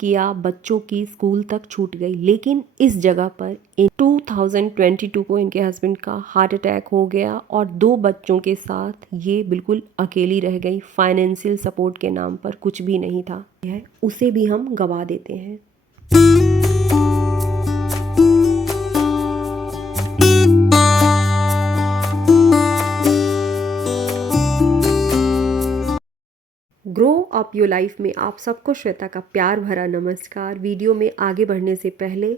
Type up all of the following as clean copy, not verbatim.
किया, बच्चों की स्कूल तक छूट गई। लेकिन इस जगह पर 2022 को इनके हस्बैंड का हार्ट अटैक हो गया और 2 बच्चों के साथ ये बिल्कुल अकेली रह गई। फाइनेंशियल सपोर्ट के नाम पर कुछ भी नहीं था, उसे भी हम गवा देते हैं। ग्रो अप योर लाइफ में आप सबको श्वेता का प्यार भरा नमस्कार। वीडियो में आगे बढ़ने से पहले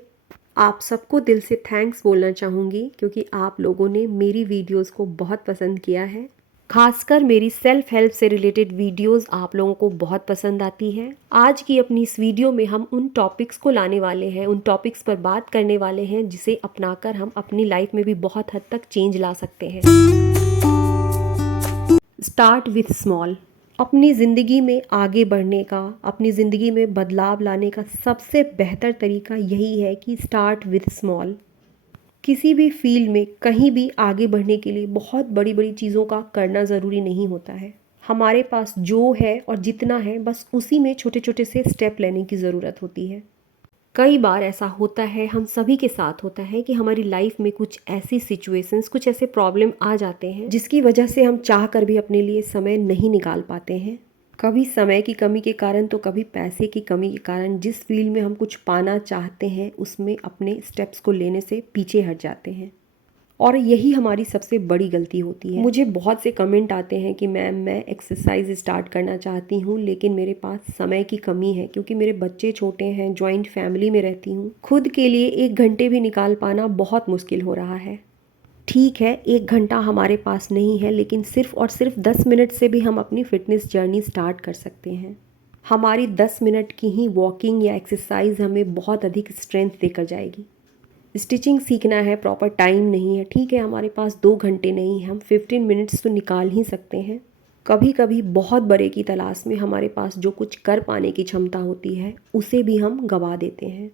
आप सबको दिल से थैंक्स बोलना चाहूँगी क्योंकि आप लोगों ने मेरी वीडियोस को बहुत पसंद किया है। खासकर मेरी सेल्फ हेल्प से रिलेटेड वीडियोस आप लोगों को बहुत पसंद आती है। आज की अपनी इस वीडियो में हम उन टॉपिक्स को लाने वाले हैं, उन टॉपिक्स पर बात करने वाले हैं जिसे अपनाकर हम अपनी लाइफ में भी बहुत हद तक चेंज ला सकते हैं। Start with small. अपनी ज़िंदगी में आगे बढ़ने का, अपनी ज़िंदगी में बदलाव लाने का सबसे बेहतर तरीका यही है कि स्टार्ट विथ स्मॉल। किसी भी फील्ड में कहीं भी आगे बढ़ने के लिए बहुत बड़ी बड़ी चीज़ों का करना ज़रूरी नहीं होता है। हमारे पास जो है और जितना है बस उसी में छोटे छोटे से स्टेप लेने की ज़रूरत होती है। कई बार ऐसा होता है, हम सभी के साथ होता है कि हमारी लाइफ में कुछ ऐसी सिचुएशंस, कुछ ऐसे प्रॉब्लम आ जाते हैं जिसकी वजह से हम चाह कर भी अपने लिए समय नहीं निकाल पाते हैं। कभी समय की कमी के कारण तो कभी पैसे की कमी के कारण जिस फील्ड में हम कुछ पाना चाहते हैं उसमें अपने स्टेप्स को लेने से पीछे हट जाते हैं और यही हमारी सबसे बड़ी गलती होती है। मुझे बहुत से कमेंट आते हैं कि मैम मैं एक्सरसाइज स्टार्ट करना चाहती हूँ लेकिन मेरे पास समय की कमी है क्योंकि मेरे बच्चे छोटे हैं, जॉइंट फैमिली में रहती हूँ, खुद के लिए 1 घंटे भी निकाल पाना बहुत मुश्किल हो रहा है। ठीक है, 1 घंटा हमारे पास नहीं है लेकिन सिर्फ और सिर्फ 10 मिनट से भी हम अपनी फिटनेस जर्नी स्टार्ट कर सकते हैं। हमारी 10 मिनट की ही वॉकिंग या एक्सरसाइज हमें बहुत अधिक स्ट्रेंथ देकर जाएगी। स्टिचिंग सीखना है, प्रॉपर टाइम नहीं है, ठीक है हमारे पास 2 घंटे नहीं है, हम 15 मिनट्स तो निकाल ही सकते हैं। कभी कभी बहुत बड़े की तलाश में हमारे पास जो कुछ कर पाने की क्षमता होती है उसे भी हम गवा देते हैं।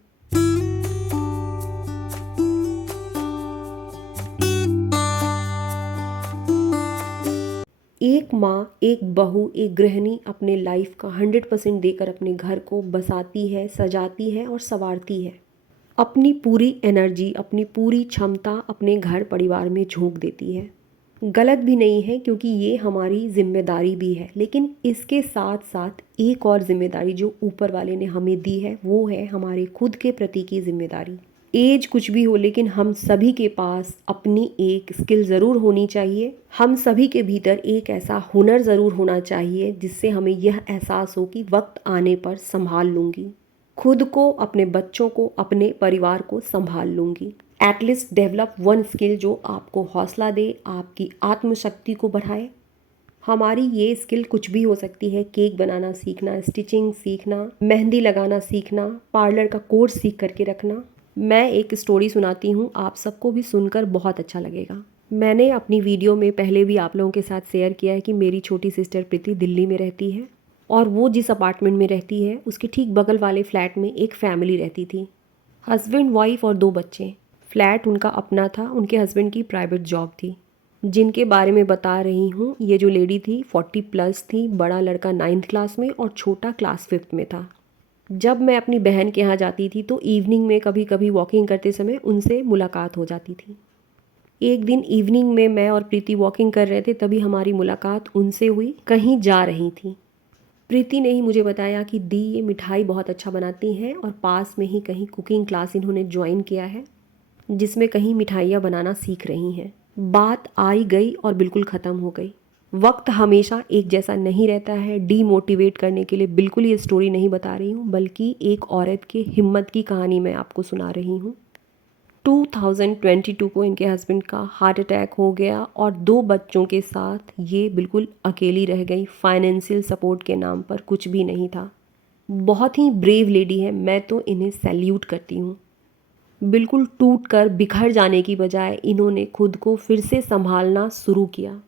एक माँ, एक बहू, एक गृहिणी अपने लाइफ का 100% देकर अपने घर को बसाती है, सजाती है और संवारती है। अपनी पूरी एनर्जी, अपनी पूरी क्षमता अपने घर परिवार में झोंक देती है। गलत भी नहीं है क्योंकि ये हमारी जिम्मेदारी भी है, लेकिन इसके साथ साथ एक और जिम्मेदारी जो ऊपर वाले ने हमें दी है वो है हमारे खुद के प्रति की जिम्मेदारी। एज कुछ भी हो लेकिन हम सभी के पास अपनी एक स्किल ज़रूर होनी चाहिए। हम सभी के भीतर एक ऐसा हुनर ज़रूर होना चाहिए जिससे हमें यह एहसास हो कि वक्त आने पर संभाल लूँगी खुद को, अपने बच्चों को, अपने परिवार को संभाल लूँगी। एटलीस्ट डेवलप वन स्किल जो आपको हौसला दे, आपकी आत्मशक्ति को बढ़ाए। हमारी ये स्किल कुछ भी हो सकती है, केक बनाना सीखना, स्टिचिंग सीखना, मेहंदी लगाना सीखना, पार्लर का कोर्स सीख करके रखना। मैं एक स्टोरी सुनाती हूँ, आप सबको भी सुनकर बहुत अच्छा लगेगा। मैंने अपनी वीडियो में पहले भी आप लोगों के साथ शेयर किया है कि मेरी छोटी सिस्टर प्रीति दिल्ली में रहती है और वो जिस अपार्टमेंट में रहती है उसके ठीक बगल वाले फ्लैट में एक फैमिली रहती थी, हस्बैंड, वाइफ और 2 बच्चे। फ्लैट उनका अपना था, उनके हस्बैंड की प्राइवेट जॉब थी। जिनके बारे में बता रही हूँ, ये जो लेडी थी 40+ थी, बड़ा लड़का 9th क्लास में और छोटा क्लास 5th में था। जब मैं अपनी बहन के यहाँ जाती थी तो इवनिंग में कभी कभी वॉकिंग करते समय उनसे मुलाकात हो जाती थी। एक दिन इवनिंग में मैं और प्रीति वॉकिंग कर रहे थे, तभी हमारी मुलाकात उनसे हुई। कहीं जा रही थी। प्रीति ने ही मुझे बताया कि दी ये मिठाई बहुत अच्छा बनाती हैं और पास में ही कहीं कुकिंग क्लास इन्होंने ज्वाइन किया है जिसमें कहीं मिठाइयाँ बनाना सीख रही हैं। बात आई गई और बिल्कुल ख़त्म हो गई। वक्त हमेशा एक जैसा नहीं रहता है। डीमोटिवेट करने के लिए बिल्कुल ये स्टोरी नहीं बता रही हूँ, बल्कि एक औरत की हिम्मत की कहानी मैं आपको सुना रही हूँ। 2022 को इनके हस्बैंड का हार्ट अटैक हो गया और 2 बच्चों के साथ ये बिल्कुल अकेली रह गई। फाइनेंशियल सपोर्ट के नाम पर कुछ भी नहीं था। बहुत ही ब्रेव लेडी है, मैं तो इन्हें सैल्यूट करती हूँ। बिल्कुल टूट कर बिखर जाने की बजाय इन्होंने खुद को फिर से संभालना शुरू किया।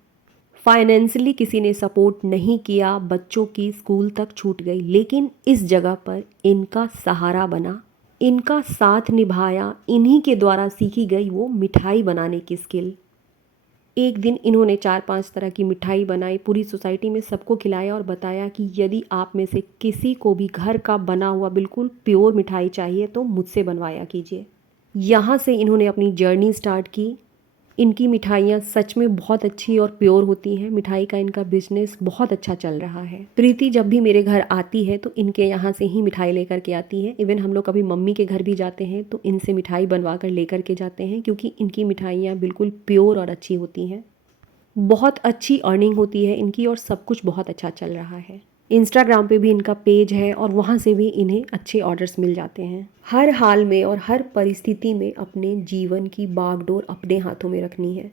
फाइनेंशियली किसी ने सपोर्ट नहीं किया, बच्चों की स्कूल तक छूट गई, लेकिन इस जगह पर इनका सहारा बना, इनका साथ निभाया, इन्हीं के द्वारा सीखी गई वो मिठाई बनाने की स्किल। एक दिन इन्होंने 4-5 तरह की मिठाई बनाई, पूरी सोसाइटी में सबको खिलाया और बताया कि यदि आप में से किसी को भी घर का बना हुआ बिल्कुल प्योर मिठाई चाहिए तो मुझसे बनवाया कीजिए। यहाँ से इन्होंने अपनी जर्नी स्टार्ट की। इनकी मिठाइयाँ सच में बहुत अच्छी और प्योर होती हैं। मिठाई का इनका बिजनेस बहुत अच्छा चल रहा है। प्रीति जब भी मेरे घर आती है तो इनके यहाँ से ही मिठाई लेकर के आती है। इवन हम लोग कभी मम्मी के घर भी जाते हैं तो इनसे मिठाई बनवा कर लेकर के जाते हैं, क्योंकि इनकी मिठाइयाँ बिल्कुल प्योर और अच्छी होती हैं। बहुत अच्छी अर्निंग होती है इनकी और सब कुछ बहुत अच्छा चल रहा है। इंस्टाग्राम पे भी इनका पेज है और वहाँ से भी इन्हें अच्छे ऑर्डर्स मिल जाते हैं। हर हाल में और हर परिस्थिति में अपने जीवन की बागडोर अपने हाथों में रखनी है।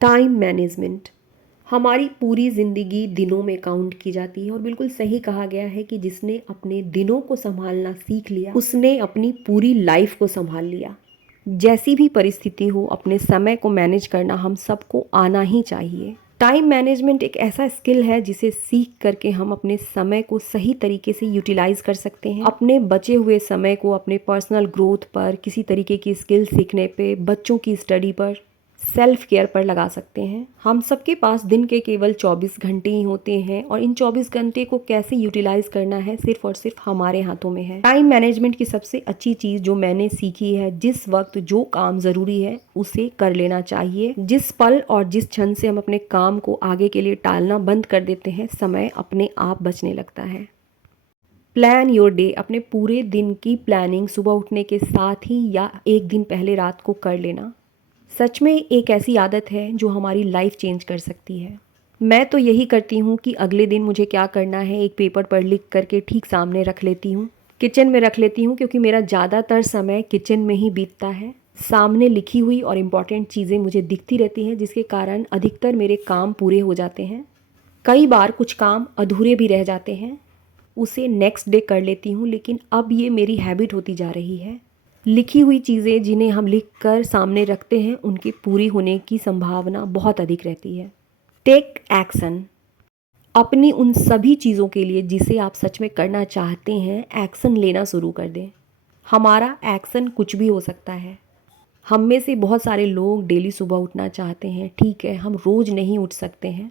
Time management. हमारी पूरी ज़िंदगी दिनों में काउंट की जाती है और बिल्कुल सही कहा गया है कि जिसने अपने दिनों को संभालना सीख लिया उसने अपनी पूरी लाइफ को संभाल लिया। जैसी भी परिस्थिति हो अपने समय को मैनेज करना हम सबको आना ही चाहिए। टाइम मैनेजमेंट एक ऐसा स्किल है जिसे सीख करके हम अपने समय को सही तरीके से यूटिलाइज कर सकते हैं। अपने बचे हुए समय को अपने पर्सनल ग्रोथ पर, किसी तरीके की स्किल सीखने पे, बच्चों की स्टडी पर, सेल्फ केयर पर लगा सकते हैं। हम सबके पास दिन के केवल 24 घंटे ही होते हैं और इन 24 घंटे को कैसे यूटिलाइज करना है सिर्फ और सिर्फ हमारे हाथों में है। टाइम मैनेजमेंट की सबसे अच्छी चीज़ जो मैंने सीखी है, जिस वक्त जो काम ज़रूरी है उसे कर लेना चाहिए। जिस पल और जिस क्षण से हम अपने काम को आगे के लिए टालना बंद कर देते हैं, समय अपने आप बचने लगता है। Plan your day. अपने पूरे दिन की प्लानिंग सुबह उठने के साथ ही या एक दिन पहले रात को कर लेना सच में एक ऐसी आदत है जो हमारी लाइफ चेंज कर सकती है। मैं तो यही करती हूँ कि अगले दिन मुझे क्या करना है एक पेपर पर लिख करके ठीक सामने रख लेती हूँ, किचन में रख लेती हूँ, क्योंकि मेरा ज़्यादातर समय किचन में ही बीतता है। सामने लिखी हुई और इम्पॉर्टेंट चीज़ें मुझे दिखती रहती हैं, जिसके कारण अधिकतर मेरे काम पूरे हो जाते हैं। कई बार कुछ काम अधूरे भी रह जाते हैं, उसे नेक्स्ट डे कर लेती हूँ, लेकिन अब ये मेरी हैबिट होती जा रही है। लिखी हुई चीज़ें जिन्हें हम लिख कर सामने रखते हैं उनकी पूरी होने की संभावना बहुत अधिक रहती है। Take action. अपनी उन सभी चीज़ों के लिए जिसे आप सच में करना चाहते हैं एक्शन लेना शुरू कर दें। हमारा एक्शन कुछ भी हो सकता है। हम में से बहुत सारे लोग डेली सुबह उठना चाहते हैं, ठीक है, हम रोज़ नहीं उठ सकते हैं,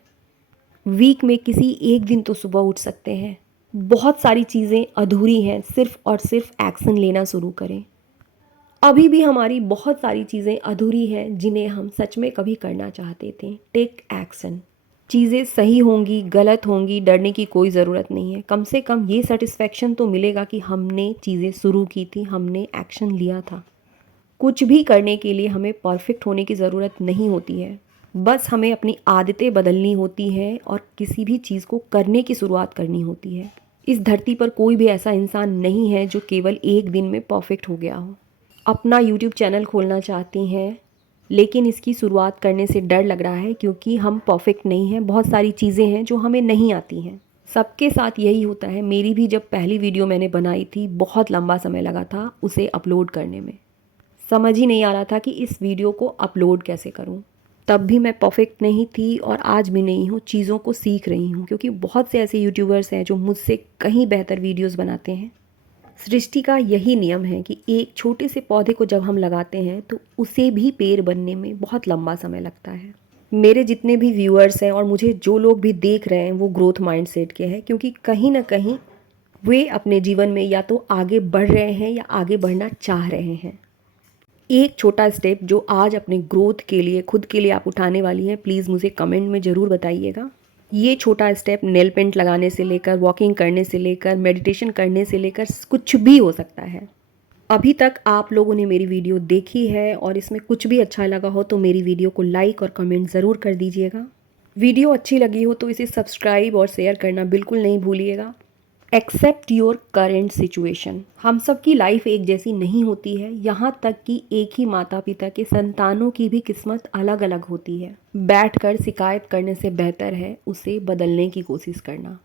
वीक में किसी एक दिन तो सुबह उठ सकते हैं। बहुत सारी चीज़ें अधूरी हैं, सिर्फ और सिर्फ एक्शन लेना शुरू करें। अभी भी हमारी बहुत सारी चीज़ें अधूरी हैं जिन्हें हम सच में कभी करना चाहते थे। Take action. चीज़ें सही होंगी, गलत होंगी, डरने की कोई ज़रूरत नहीं है। कम से कम ये सेटिस्फेक्शन तो मिलेगा कि हमने चीज़ें शुरू की थी, हमने एक्शन लिया था। कुछ भी करने के लिए हमें परफेक्ट होने की ज़रूरत नहीं होती है, बस हमें अपनी आदतें बदलनी होती हैं और किसी भी चीज़ को करने की शुरुआत करनी होती है। इस धरती पर कोई भी ऐसा इंसान नहीं है जो केवल एक दिन में परफेक्ट हो गया हो। अपना यूट्यूब चैनल खोलना चाहती हैं, लेकिन इसकी शुरुआत करने से डर लग रहा है क्योंकि हम परफेक्ट नहीं हैं। बहुत सारी चीज़ें हैं जो हमें नहीं आती हैं। सबके साथ यही होता है। मेरी भी जब पहली वीडियो मैंने बनाई थी बहुत लंबा समय लगा था उसे अपलोड करने में। समझ ही नहीं आ रहा था कि इस वीडियो को अपलोड कैसे करूं। तब भी मैं परफेक्ट नहीं थी और आज भी नहीं हूं। चीज़ों को सीख रही हूं क्योंकि बहुत से ऐसे यूट्यूबर्स हैं जो मुझसे कहीं बेहतर वीडियोस बनाते हैं। सृष्टि का यही नियम है कि एक छोटे से पौधे को जब हम लगाते हैं तो उसे भी पेड़ बनने में बहुत लंबा समय लगता है। मेरे जितने भी व्यूअर्स हैं और मुझे जो लोग भी देख रहे हैं वो ग्रोथ माइंडसेट के हैं, क्योंकि कहीं ना कहीं वे अपने जीवन में या तो आगे बढ़ रहे हैं या आगे बढ़ना चाह रहे हैं। एक छोटा स्टेप जो आज अपने ग्रोथ के लिए खुद के लिए आप उठाने वाली हैं, प्लीज़ मुझे कमेंट में ज़रूर बताइएगा। ये छोटा स्टेप नेल पेंट लगाने से लेकर, वॉकिंग करने से लेकर, मेडिटेशन करने से लेकर कुछ भी हो सकता है। अभी तक आप लोगों ने मेरी वीडियो देखी है और इसमें कुछ भी अच्छा लगा हो तो मेरी वीडियो को लाइक और कमेंट ज़रूर कर दीजिएगा। वीडियो अच्छी लगी हो तो इसे सब्सक्राइब और शेयर करना बिल्कुल नहीं भूलिएगा। Accept your current situation. हम सबकी लाइफ एक जैसी नहीं होती है, यहाँ तक कि एक ही माता पिता के संतानों की भी किस्मत अलग अलग होती है। बैठकर शिकायत करने से बेहतर है उसे बदलने की कोशिश करना।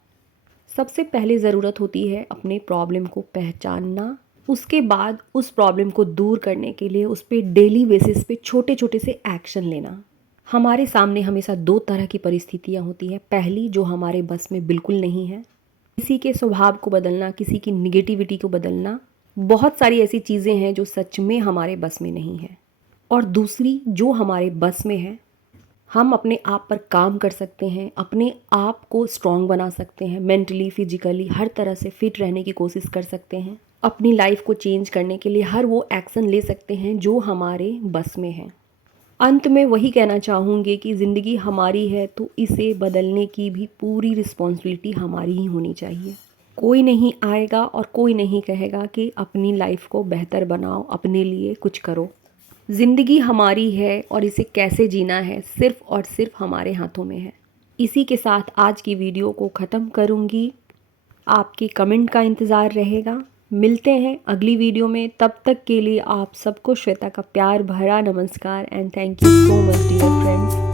सबसे पहले ज़रूरत होती है अपने प्रॉब्लम को पहचानना, उसके बाद उस प्रॉब्लम को दूर करने के लिए उस पर डेली बेसिस पे छोटे छोटे से एक्शन लेना। हमारे सामने हमेशा दो तरह की परिस्थितियाँ होती हैं। पहली जो हमारे बस में बिल्कुल नहीं है, किसी के स्वभाव को बदलना, किसी की निगेटिविटी को बदलना, बहुत सारी ऐसी चीज़ें हैं जो सच में हमारे बस में नहीं है। और दूसरी जो हमारे बस में है, हम अपने आप पर काम कर सकते हैं, अपने आप को स्ट्रॉन्ग बना सकते हैं, मेंटली, फिजिकली हर तरह से फिट रहने की कोशिश कर सकते हैं, अपनी लाइफ को चेंज करने के लिए हर वो एक्शन ले सकते हैं जो हमारे बस में है। अंत में वही कहना चाहूँगी कि ज़िंदगी हमारी है तो इसे बदलने की भी पूरी रिस्पॉन्सिबिलिटी हमारी ही होनी चाहिए। कोई नहीं आएगा और कोई नहीं कहेगा कि अपनी लाइफ को बेहतर बनाओ, अपने लिए कुछ करो। ज़िंदगी हमारी है और इसे कैसे जीना है सिर्फ़ और सिर्फ हमारे हाथों में है। इसी के साथ आज की वीडियो को ख़त्म करूँगी। आपके कमेंट का इंतज़ार रहेगा। मिलते हैं अगली वीडियो में, तब तक के लिए आप सबको श्वेता का प्यार भरा नमस्कार and thank you so much dear friends.